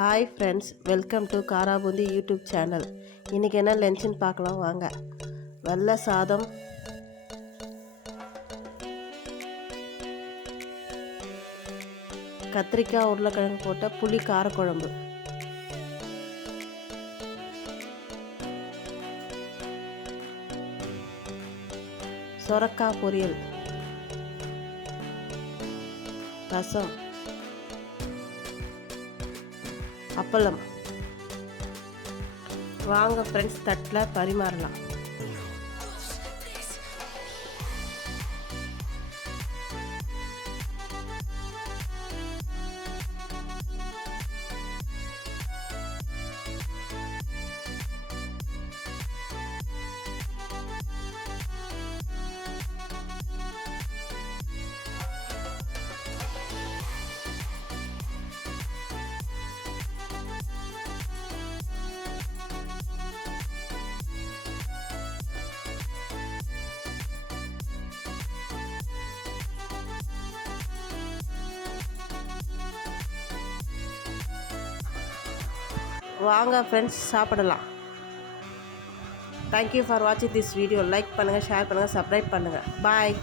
Hi friends, welcome to kara boondi YouTube channel. இன்றைக்கி என்ன லஞ்சுன்னு பார்க்கலாம் வாங்க. வெள்ளை சாதம், கத்திரிக்காய் உருளைக்கிழங்கு போட்ட புளி காரக்குழம்பு, சொரக்காய் பொரியல், ரசம், அப்பளம். வாங்க ஃப்ரெண்ட்ஸ், தட்டில் பரிமாறலாம். வாங்க ஃப்ரெண்ட்ஸ், சாப்பிடலாம். தேங்க்யூ ஃபார் வாட்சிங் திஸ் வீடியோ. லைக் பண்ணுங்கள், ஷேர் பண்ணுங்கள், சப்ஸ்கிரைப் பண்ணுங்கள். பாய்.